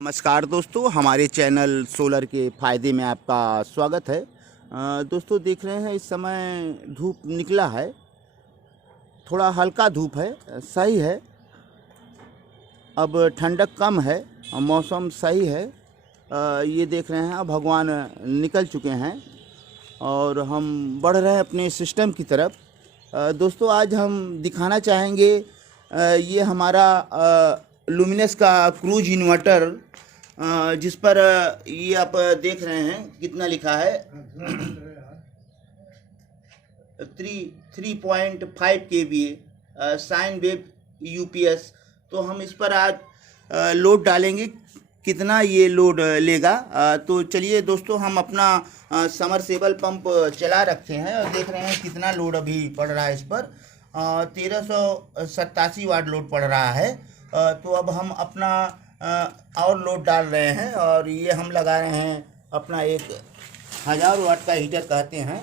नमस्कार दोस्तों, हमारे चैनल सोलर के फ़ायदे में आपका स्वागत है। दोस्तों देख रहे हैं इस समय धूप निकला है, थोड़ा हल्का धूप है, सही है। अब ठंडक कम है, मौसम सही है। ये देख रहे हैं अब भगवान निकल चुके हैं और हम बढ़ रहे हैं अपने सिस्टम की तरफ। दोस्तों आज हम दिखाना चाहेंगे ये हमारा लुमिनस का क्रूज इन्वर्टर, जिस पर ये आप देख रहे हैं कितना लिखा है 3.5 kVA साइन वेव यूपीएस। तो हम इस पर आज लोड डालेंगे, कितना ये लोड लेगा। तो चलिए दोस्तों हम अपना समरसेबल पंप चला रखे हैं और देख रहे हैं कितना लोड अभी पड़ रहा है इस पर। 1387 वाट लोड पड़ रहा है। तो अब हम अपना और लोड डाल रहे हैं और ये हम लगा रहे हैं अपना 1000 वाट का हीटर कहते हैं।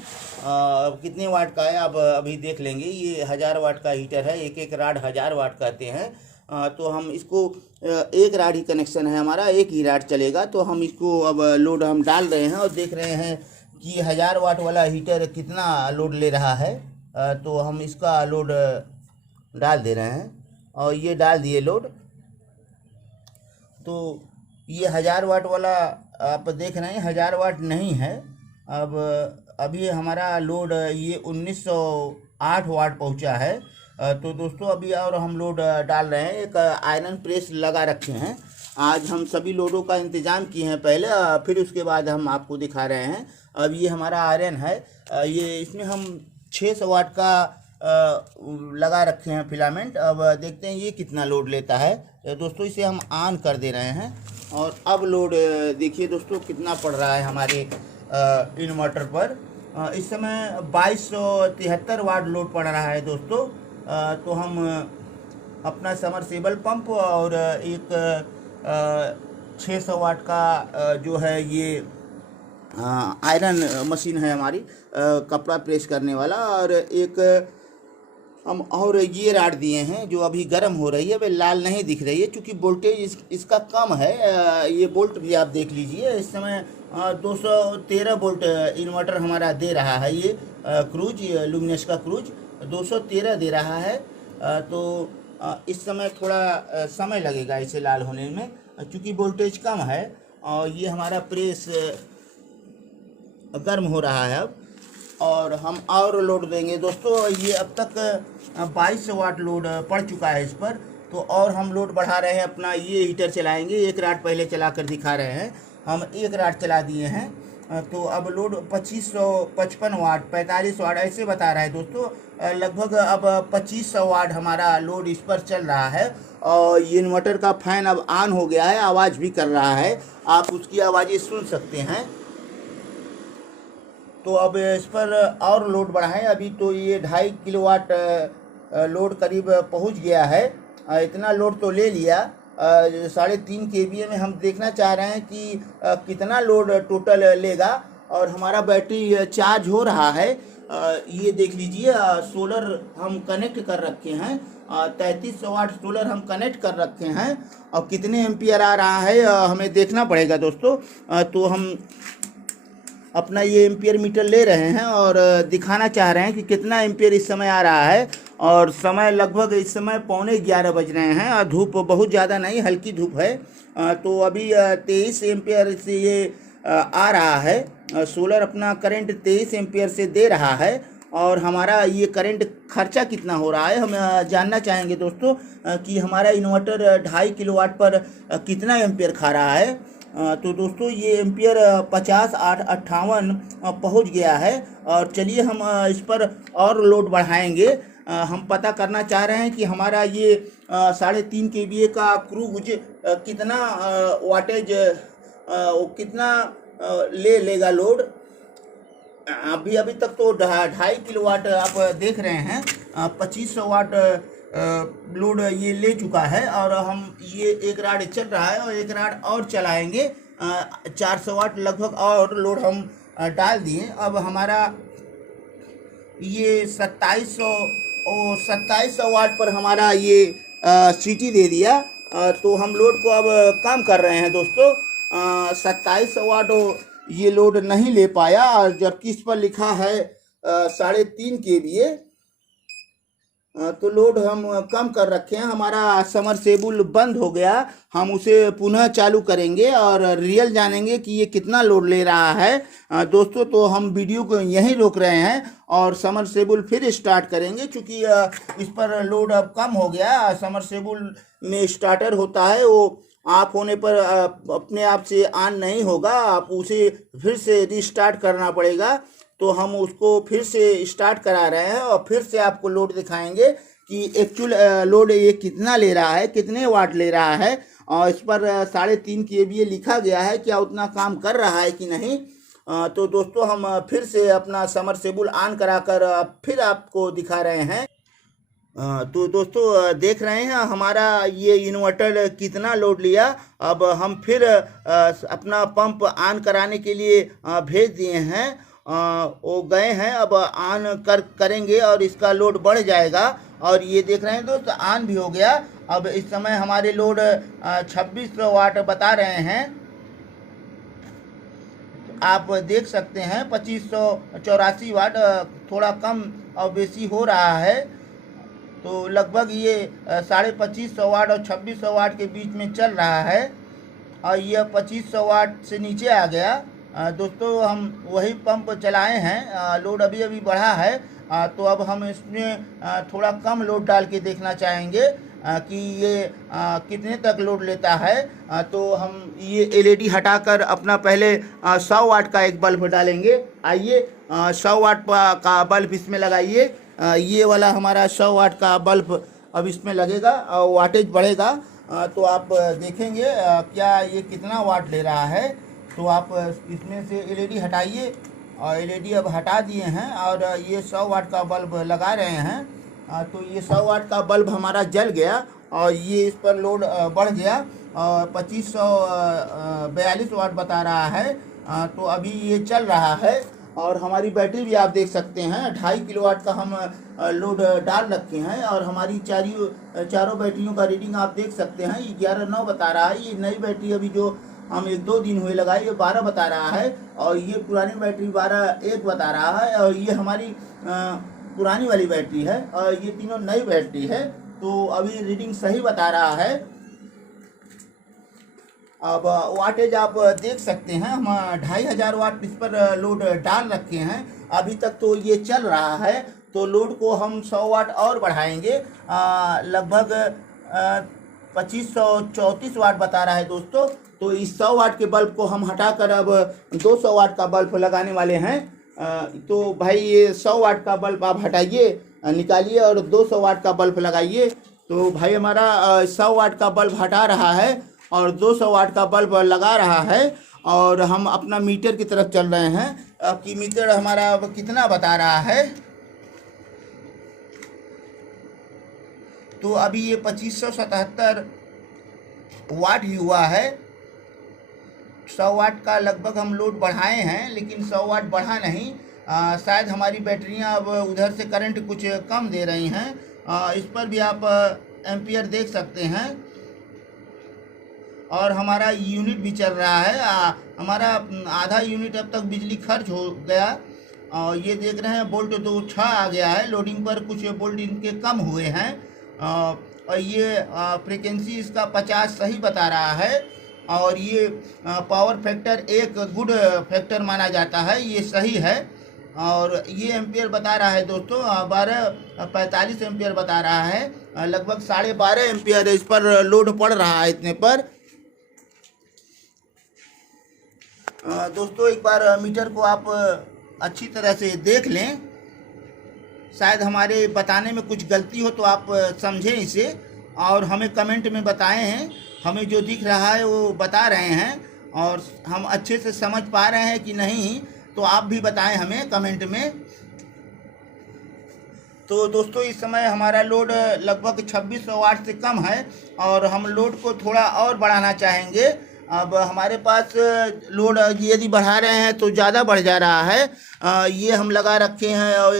कितने वाट का है अब अभी देख लेंगे। ये 1000 वाट का हीटर है, एक राड 1000 वाट कहते हैं। तो हम इसको एक राड ही कनेक्शन है हमारा, एक ही राड चलेगा। तो हम इसको अब लोड हम डाल रहे हैं और देख रहे हैं कि 1000 वाट वाला हीटर कितना लोड ले रहा है। तो हम इसका लोड डाल दे रहे हैं और ये डाल दिए लोड। तो ये 1000 वाट वाला आप देख रहे हैं 1000 वाट नहीं है। अब अभी हमारा लोड ये 1908 वाट पहुंचा है। तो दोस्तों अभी और हम लोड डाल रहे हैं। एक आयरन प्रेस लगा रखे हैं। आज हम सभी लोडों का इंतज़ाम किए हैं पहले, फिर उसके बाद हम आपको दिखा रहे हैं। अब ये हमारा आयरन है, ये इसमें हम 600 वाट का लगा रखे हैं फिलामेंट। अब देखते हैं ये कितना लोड लेता है। दोस्तों इसे हम ऑन कर दे रहे हैं और अब लोड देखिए दोस्तों कितना पड़ रहा है हमारे इन्वर्टर पर। इस समय 2273 वाट लोड पड़ रहा है दोस्तों। तो हम अपना समरसेबल पंप और एक 600 वाट का जो है ये आयरन मशीन है हमारी, कपड़ा प्रेस करने वाला, और एक हम और ये राड दिए हैं जो अभी गर्म हो रही है। वे लाल नहीं दिख रही है क्योंकि वोल्टेज इसका कम है। ये वोल्ट भी आप देख लीजिए, इस समय 213 वोल्ट इन्वर्टर हमारा दे रहा है। ये क्रूज लुमिनस का क्रूज 213 दे रहा है। तो इस समय थोड़ा समय लगेगा इसे लाल होने में क्योंकि वोल्टेज कम है। और ये हमारा प्रेस गर्म हो रहा है अब, और हम और लोड देंगे दोस्तों। ये अब तक 22 वाट लोड पड़ चुका है इस पर। तो और हम लोड बढ़ा रहे हैं अपना। ये हीटर चलाएंगे, एक राड पहले चला कर दिखा रहे हैं, हम एक राड चला दिए हैं। तो अब लोड 2555 वाट 45 वाट ऐसे बता रहा है दोस्तों। लगभग अब 2500 वाट हमारा लोड इस पर चल रहा है। और ये इन्वर्टर का फैन अब ऑन हो गया है, आवाज़ भी कर रहा है, आप उसकी आवाज़ें सुन सकते हैं। तो अब इस पर और लोड बढ़ाएं। अभी तो ये 2.5 किलोवाट लोड करीब पहुंच गया है। इतना लोड तो ले लिया। 3.5 kVA में हम देखना चाह रहे हैं कि कितना लोड टोटल लेगा। और हमारा बैटरी चार्ज हो रहा है। ये देख लीजिए, सोलर हम कनेक्ट कर रखे हैं, 3300 वाट सोलर हम कनेक्ट कर रखे हैं। और कितने एम्पियर आ रहा है हमें देखना पड़ेगा दोस्तों। तो हम अपना ये एम्पियर मीटर ले रहे हैं और दिखाना चाह रहे हैं कि कितना एम्पियर इस समय आ रहा है। और समय लगभग इस समय 11:15 बज रहे हैं और धूप बहुत ज़्यादा नहीं, हल्की धूप है। तो अभी 23 एम्पियर से ये आ रहा है। सोलर अपना करंट 23 एम्पियर से दे रहा है। और हमारा ये करंट खर्चा कितना हो रहा है हम जानना चाहेंगे दोस्तों, कि हमारा इन्वर्टर 2.5 किलोवाट पर कितना एम्पियर खा रहा है। तो दोस्तों ये एम्पियर 50-8-58 पहुँच गया है। और चलिए हम इस पर और लोड बढ़ाएंगे। हम पता करना चाह रहे हैं कि हमारा ये 3.5 kVA का क्रूज कितना वाटेज कितना ले लेगा लोड। अभी तक तो 2.5 किलोवाट आप देख रहे हैं, 2500 वाट लोड ये ले चुका है। और हम ये एक राड चल रहा है और एक राड और चलाएंगे, 400 वाट लगभग और लोड हम डाल दिए। अब हमारा ये 2700 वाट पर हमारा ये सीटी दे दिया। तो हम लोड को अब कम कर रहे हैं दोस्तों। 2700 वाट ये लोड नहीं ले पाया, और जबकि इस पर लिखा है 3.5 kVA। तो लोड हम कम कर रखे हैं। हमारा समरसेबुल बंद हो गया, हम उसे पुनः चालू करेंगे और रियल जानेंगे कि ये कितना लोड ले रहा है। दोस्तों, तो हम वीडियो को यहीं रोक रहे हैं और समरसेबुल फिर स्टार्ट करेंगे, क्योंकि इस पर लोड अब कम हो गया। समरसेबुल में स्टार्टर होता है, वो ऑफ होने पर अपने आप से ऑन नहीं होगा, आप उसे फिर से रिस्टार्ट करना पड़ेगा। तो हम उसको फिर से स्टार्ट करा रहे हैं और फिर से आपको लोड दिखाएंगे कि एक्चुअल लोड ये कितना ले रहा है, कितने वाट ले रहा है। और इस पर 3.5 kVA लिखा गया है, क्या उतना काम कर रहा है कि नहीं। तो दोस्तों, हम फिर से अपना समरसेबुल ऑन कराकर फिर आपको दिखा रहे हैं। तो दोस्तों, देख रहे हैं हमारा ये इन्वर्टर कितना लोड लिया। अब हम फिर अपना पंप ऑन कराने के लिए भेज दिए हैं, वो गए हैं, अब ऑन करेंगे और इसका लोड बढ़ जाएगा। और ये देख रहे हैं दोस्त, ऑन भी हो गया। अब इस समय हमारे लोड 2600 वाट बता रहे हैं, आप देख सकते हैं 2584 वाट, थोड़ा कम और बेसी हो रहा है। तो लगभग ये 2550 वाट और 2600 वाट के बीच में चल रहा है, और यह 2500 वाट से नीचे आ गया। दोस्तों, हम वही पंप चलाए हैं, लोड अभी अभी बढ़ा है। तो अब हम इसमें थोड़ा कम लोड डाल के देखना चाहेंगे कि ये कितने तक लोड लेता है। तो हम ये एलईडी हटाकर अपना पहले 100 वाट का एक बल्ब डालेंगे। आइए, 100 वाट का बल्ब इसमें लगाइए। ये वाला हमारा 100 वाट का बल्ब अब इसमें लगेगा और वाटेज बढ़ेगा। तो आप देखेंगे क्या ये कितना वाट ले रहा है। तो आप इसमें से एलईडी हटाइए, और एलईडी अब हटा दिए हैं और ये 100 वाट का बल्ब लगा रहे हैं। तो ये 100 वाट का बल्ब हमारा जल गया और ये इस पर लोड बढ़ गया और 2542 वाट बता रहा है। तो अभी ये चल रहा है। और हमारी बैटरी भी आप देख सकते हैं, 2.5 किलोवाट का हम लोड डाल रखे हैं। और हमारी चारों बैटरियों का रीडिंग आप देख सकते हैं, 11.9 बता रहा है। ये नई बैटरी अभी जो हम 1-2 दिन हुए लगाए, ये 12 बता रहा है। और ये पुरानी बैटरी 12.1 बता रहा है। और ये हमारी पुरानी वाली बैटरी है, और ये तीनों नई बैटरी है। तो अभी रीडिंग सही बता रहा है। अब वाटेज आप देख सकते हैं, हम 2500 वाट इस पर लोड डाल रखे हैं। अभी तक तो ये चल रहा है। तो लोड को हम 100 वाट और बढ़ाएंगे, लगभग 2534 वाट बता रहा है दोस्तों। तो इस 100 वाट के बल्ब को हम हटाकर अब 200 वाट का बल्ब लगाने वाले हैं। तो भाई, ये 100 वाट का बल्ब आप हटाइए, निकालिए और 200 वाट का बल्ब लगाइए। तो भाई, हमारा 100 वाट का बल्ब हटा रहा है और 200 वाट का बल्ब लगा रहा है। और हम अपना मीटर की तरफ चल रहे हैं कि मीटर हमारा अब कितना बता रहा है। तो अभी ये 2577 वाट ही हुआ है। 100 वाट का लगभग हम लोड बढ़ाए हैं, लेकिन 100 वाट बढ़ा नहीं। शायद हमारी बैटरियां अब उधर से करंट कुछ कम दे रही हैं। इस पर भी आप एम्पियर देख सकते हैं। और हमारा यूनिट भी चल रहा है, हमारा आधा यूनिट अब तक बिजली खर्च हो गया। और ये देख रहे हैं बोल्ट 2.6 आ गया है, लोडिंग पर कुछ बोल्ट इनके कम हुए हैं। और ये फ्रीक्वेंसी इसका 50 सही बता रहा है। और ये पावर फैक्टर एक गुड फैक्टर माना जाता है, ये सही है। और ये एम्पियर बता रहा है दोस्तों, 1245 एम्पियर बता रहा है। लगभग 12.5 एम्पियर इस पर लोड पड़ रहा है इतने पर। दोस्तों, एक बार मीटर को आप अच्छी तरह से देख लें, शायद हमारे बताने में कुछ गलती हो तो आप समझें इसे और हमें कमेंट में बताएं हैं। हमें जो दिख रहा है वो बता रहे हैं और हम अच्छे से समझ पा रहे हैं कि नहीं, तो आप भी बताएं हमें कमेंट में। तो दोस्तों, इस समय हमारा लोड लगभग 2600 वाट से कम है और हम लोड को थोड़ा और बढ़ाना चाहेंगे। अब हमारे पास लोड यदि बढ़ा रहे हैं तो ज़्यादा बढ़ जा रहा है। ये हम लगा रखे हैं और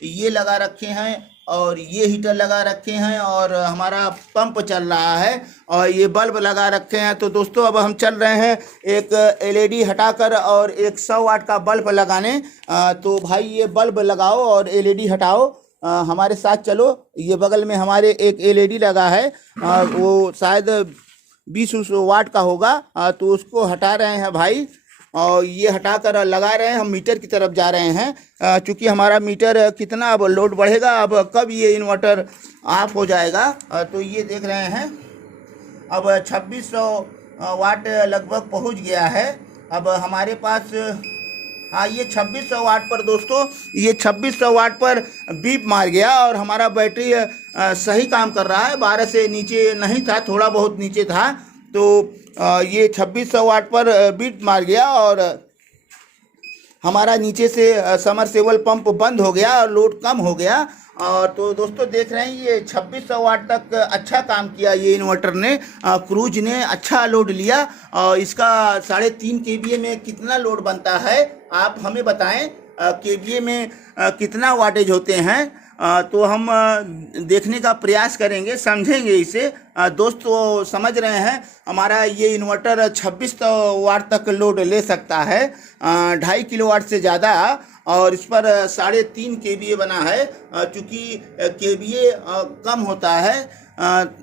ये लगा रखे हैं और ये हीटर लगा रखे हैं और हमारा पंप चल रहा है और ये बल्ब लगा रखे हैं। तो दोस्तों अब हम चल रहे हैं एक एलईडी हटाकर और एक 100 वाट का बल्ब लगाने। तो भाई ये बल्ब लगाओ और एलईडी हटाओ, हमारे साथ चलो। ये बगल में हमारे एक एलईडी लगा है, वो शायद 20 वाट का होगा, तो उसको हटा रहे हैं भाई और ये हटाकर लगा रहे हैं। हम मीटर की तरफ जा रहे हैं चूँकि हमारा मीटर कितना अब लोड बढ़ेगा, अब कब ये इन्वर्टर ऑफ हो जाएगा। तो ये देख रहे हैं अब 2600 वाट लगभग पहुंच गया है। अब हमारे पास ये 2600 वाट पर दोस्तों, ये 2600 वाट पर बीप मार गया और हमारा बैटरी सही काम कर रहा है। 12 से नीचे नहीं था, थोड़ा बहुत नीचे था। तो ये 2600 वाट पर बीप मार गया और हमारा नीचे से समरसेबल पंप बंद हो गया और लोड कम हो गया। और तो दोस्तों देख रहे हैं ये 2600 वाट तक अच्छा काम किया ये इन्वर्टर ने, क्रूज ने अच्छा लोड लिया। और इसका 3.5 kVA में कितना लोड बनता है आप हमें बताएं, kVA में कितना वाटेज होते हैं। तो हम देखने का प्रयास करेंगे, समझेंगे इसे। दोस्तों समझ रहे हैं हमारा ये इन्वर्टर 2600 वाट तक लोड ले सकता है, 2.5 किलोवाट से ज़्यादा। और इस पर 3.5 kVA बना है, चूँकि kVA कम होता है,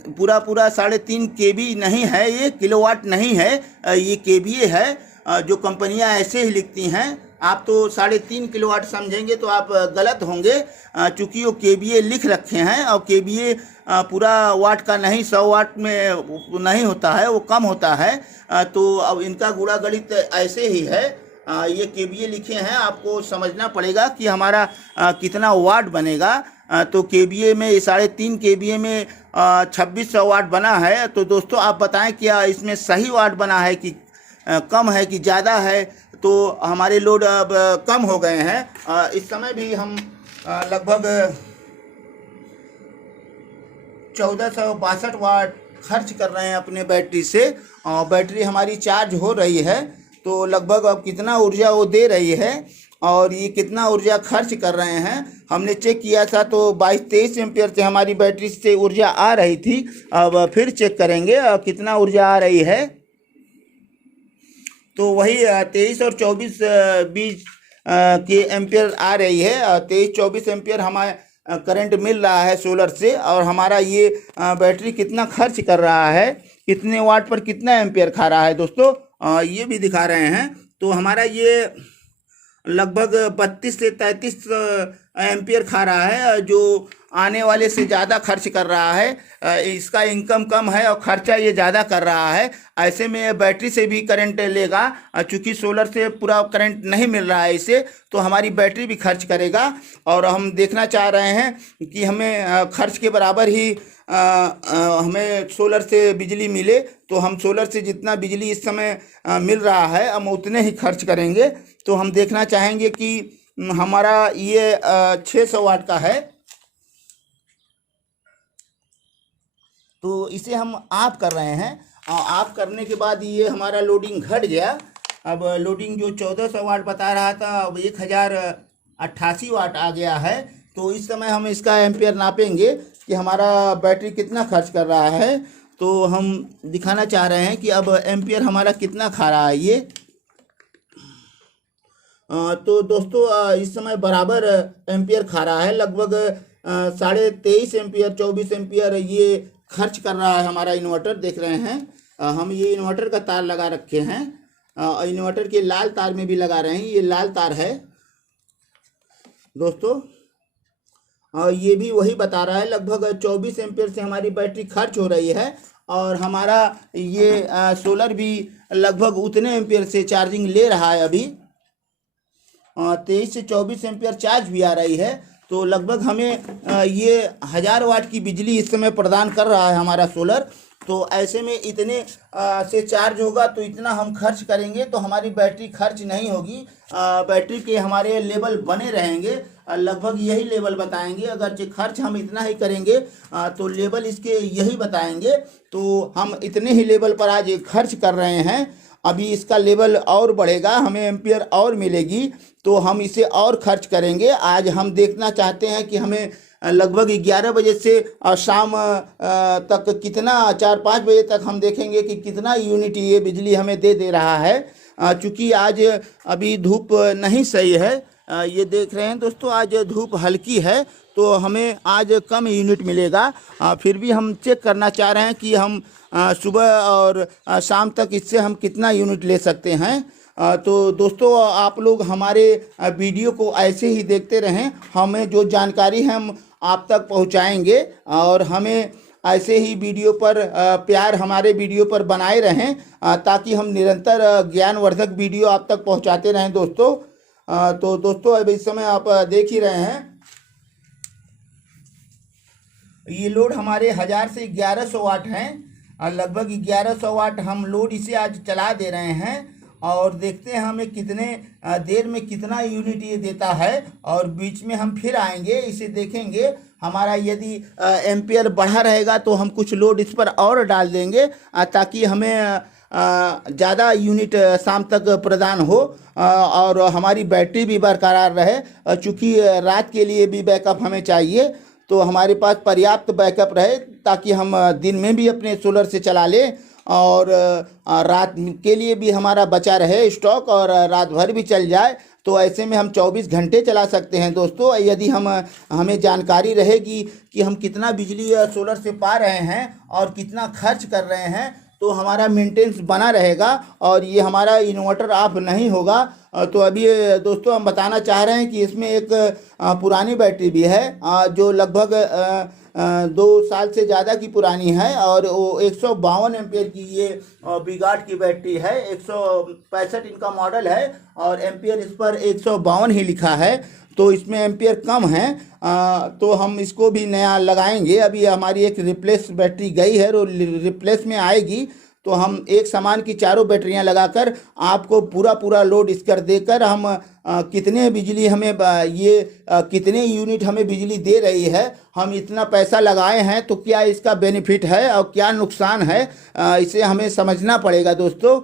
पूरा 3.5 kV नहीं है, ये किलोवाट नहीं है, ये kVA है। जो कंपनियां ऐसे ही लिखती हैं, आप तो 3.5 किलोवाट समझेंगे तो आप गलत होंगे, चूँकि वो kVA लिख रखे हैं और kVA पूरा वाट का नहीं, 100 वाट में नहीं होता है, वो कम होता है। तो अब इनका गुणा गणित ऐसे ही है, ये kVA लिखे हैं, आपको समझना पड़ेगा कि हमारा कितना वाट बनेगा। तो kVA में 3.5 kVA में 2600 वाट बना है। तो दोस्तों आप बताएं क्या इसमें सही वाट बना है कि कम है कि ज़्यादा है। तो हमारे लोड अब कम हो गए हैं। इस समय भी हम लगभग 1462 वाट खर्च कर रहे हैं अपने बैटरी से, और बैटरी हमारी चार्ज हो रही है। तो लगभग अब कितना ऊर्जा वो दे रही है और ये कितना ऊर्जा खर्च कर रहे हैं हमने चेक किया था। तो 22-23 एम्पियर से हमारी बैटरी से ऊर्जा आ रही थी। अब फिर चेक करेंगे कितना ऊर्जा आ रही है। तो वही 23 और 24 बीच के एम्पियर आ रही है। 23-24 एम्पियर हमारे करंट मिल रहा है सोलर से। और हमारा ये बैटरी कितना खर्च कर रहा है, कितने वाट पर कितना एम्पियर खा रहा है दोस्तों, ये भी दिखा रहे हैं। तो हमारा ये लगभग 32 से 33 एम्पियर खा रहा है, जो आने वाले से ज़्यादा खर्च कर रहा है। इसका इनकम कम है और खर्चा ये ज़्यादा कर रहा है। ऐसे में बैटरी से भी करंट लेगा, चूँकि सोलर से पूरा करंट नहीं मिल रहा है इसे, तो हमारी बैटरी भी खर्च करेगा। और हम देखना चाह रहे हैं कि हमें खर्च के बराबर ही हमें सोलर से बिजली मिले। तो हम सोलर से जितना बिजली इस समय मिल रहा है हम उतने ही खर्च करेंगे। तो हम देखना चाहेंगे कि हमारा ये 600 वाट का है, तो इसे हम ऑफ कर रहे हैं। और ऑफ करने के बाद ये हमारा लोडिंग घट गया। अब लोडिंग जो 1400 वाट बता रहा था अब 1088 वाट आ गया है। तो इस समय हम इसका एम्पियर नापेंगे कि हमारा बैटरी कितना खर्च कर रहा है। तो हम दिखाना चाह रहे हैं कि अब एम्पियर हमारा कितना खा रहा है ये। तो दोस्तों इस समय बराबर एम्पियर खा रहा है, लगभग 23.5 एम्पियर 24 एम्पियर ये खर्च कर रहा है हमारा इन्वर्टर। देख रहे हैं हम ये इन्वर्टर का तार लगा रखे हैं, इन्वर्टर के लाल तार में भी लगा रहे हैं, ये लाल तार है दोस्तों। ये भी वही बता रहा है, लगभग 24 एम्पियर से हमारी बैटरी खर्च हो रही है। और हमारा ये सोलर भी लगभग उतने एम्पियर से चार्जिंग ले रहा है अभी, 23 से 24 एम्पियर चार्ज भी आ रही है। तो लगभग हमें ये 1000 वाट की बिजली इस समय प्रदान कर रहा है हमारा सोलर। तो ऐसे में इतने से चार्ज होगा तो इतना हम खर्च करेंगे तो हमारी बैटरी खर्च नहीं होगी। बैटरी के हमारे लेवल बने रहेंगे, लगभग यही लेवल बताएंगे। अगर जो खर्च हम इतना ही करेंगे तो लेवल इसके यही बताएंगे। तो हम इतने ही लेवल पर आज खर्च कर रहे हैं, अभी इसका लेवल और बढ़ेगा, हमें एम्पियर और मिलेगी तो हम इसे और खर्च करेंगे। आज हम देखना चाहते हैं कि हमें लगभग 11 बजे से शाम तक कितना 4-5 बजे तक हम देखेंगे कि कितना यूनिट ये बिजली हमें दे रहा है। चूँकि आज अभी धूप नहीं सही है, ये देख रहे हैं दोस्तों, आज धूप हल्की है तो हमें आज कम यूनिट मिलेगा। फिर भी हम चेक करना चाह रहे हैं कि हम सुबह और शाम तक इससे हम कितना यूनिट ले सकते हैं। तो दोस्तों आप लोग हमारे वीडियो को ऐसे ही देखते रहें, हमें जो जानकारी है हम आप तक पहुंचाएंगे और हमें ऐसे ही वीडियो पर प्यार हमारे वीडियो पर बनाए रहें ताकि हम निरंतर ज्ञानवर्धक वीडियो आप तक पहुंचाते रहें दोस्तों। तो दोस्तों अब इस समय आप देख ही रहे हैं, ये लोड हमारे 1000 से 1100 वाट हैं। लगभग 1100 वाट हम लोड इसे आज चला दे रहे हैं और देखते हैं हमें कितने देर में कितना यूनिट ये देता है। और बीच में हम फिर आएंगे, इसे देखेंगे। हमारा यदि एम्पियर बढ़ा रहेगा तो हम कुछ लोड इस पर और डाल देंगे ताकि हमें ज़्यादा यूनिट शाम तक प्रदान हो और हमारी बैटरी भी बरकरार रहे। चूँकि रात के लिए भी बैकअप हमें चाहिए, तो हमारे पास पर्याप्त बैकअप रहे ताकि हम दिन में भी अपने सोलर से चला लें और रात के लिए भी हमारा बचा रहे स्टॉक और रात भर भी चल जाए। तो ऐसे में हम 24 घंटे चला सकते हैं दोस्तों, यदि हमें जानकारी रहेगी कि हम कितना बिजली सोलर से पा रहे हैं और कितना खर्च कर रहे हैं, तो हमारा मेंटेनेंस बना रहेगा और ये हमारा इन्वर्टर ऑफ नहीं होगा। तो अभी दोस्तों हम बताना चाह रहे हैं कि इसमें एक पुरानी बैटरी भी है जो लगभग 2 साल से ज़्यादा की पुरानी है और वो 152 एम्पियर की ये बिगाट की बैटरी है। 165 इनका मॉडल है और एम्पियर इस पर 152 ही लिखा है, तो इसमें एम्पियर कम है। तो हम इसको भी नया लगाएंगे। अभी हमारी एक रिप्लेस बैटरी गई है और रिप्लेस में आएगी, तो हम एक समान की चारों बैटरियां लगाकर आपको पूरा लोड इस कर देकर हम कितने बिजली हमें ये कितने यूनिट हमें बिजली दे रही है, हम इतना पैसा लगाए हैं तो क्या इसका बेनिफिट है और क्या नुकसान है, इसे हमें समझना पड़ेगा दोस्तों।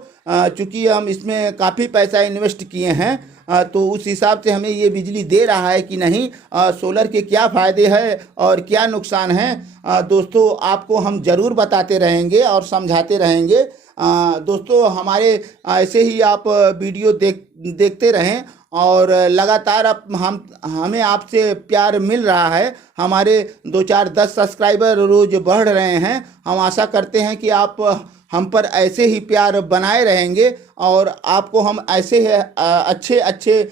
चूँकि हम इसमें काफ़ी पैसा इन्वेस्ट किए हैं तो उस हिसाब से हमें ये बिजली दे रहा है कि नहीं, सोलर के क्या फ़ायदे हैं और क्या नुकसान हैं दोस्तों, आपको हम ज़रूर बताते रहेंगे और समझाते रहेंगे। दोस्तों हमारे ऐसे ही आप वीडियो देखते रहें और लगातार हमें आपसे प्यार मिल रहा है। हमारे 2-4-10 सब्सक्राइबर रोज़ बढ़ रहे हैं। हम आशा करते हैं कि आप हम पर ऐसे ही प्यार बनाए रहेंगे और आपको हम ऐसे ही अच्छे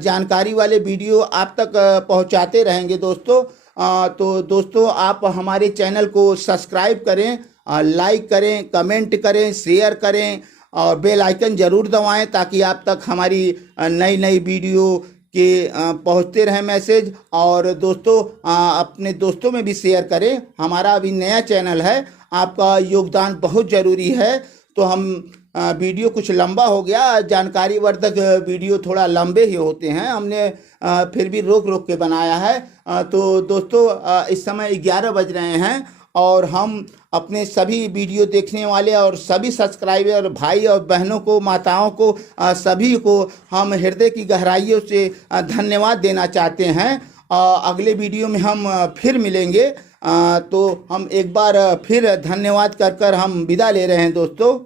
जानकारी वाले वीडियो आप तक पहुंचाते रहेंगे दोस्तों। तो दोस्तों आप हमारे चैनल को सब्सक्राइब करें, लाइक करें, कमेंट करें, शेयर करें और बेल आइकन ज़रूर दबाएं ताकि आप तक हमारी नई वीडियो के पहुँचते रहें मैसेज। और दोस्तों अपने दोस्तों में भी शेयर करें। हमारा अभी नया चैनल है, आपका योगदान बहुत ज़रूरी है। तो हम वीडियो कुछ लंबा हो गया, जानकारी वर्धक वीडियो थोड़ा लंबे ही होते हैं, हमने फिर भी रोक के बनाया है। तो दोस्तों इस समय 11 बज रहे हैं और हम अपने सभी वीडियो देखने वाले और सभी सब्सक्राइबर भाई और बहनों को, माताओं को, सभी को हम हृदय की गहराइयों से धन्यवाद देना चाहते हैं। अगले वीडियो में हम फिर मिलेंगे। तो हम एक बार फिर धन्यवाद कर हम विदा ले रहे हैं दोस्तों।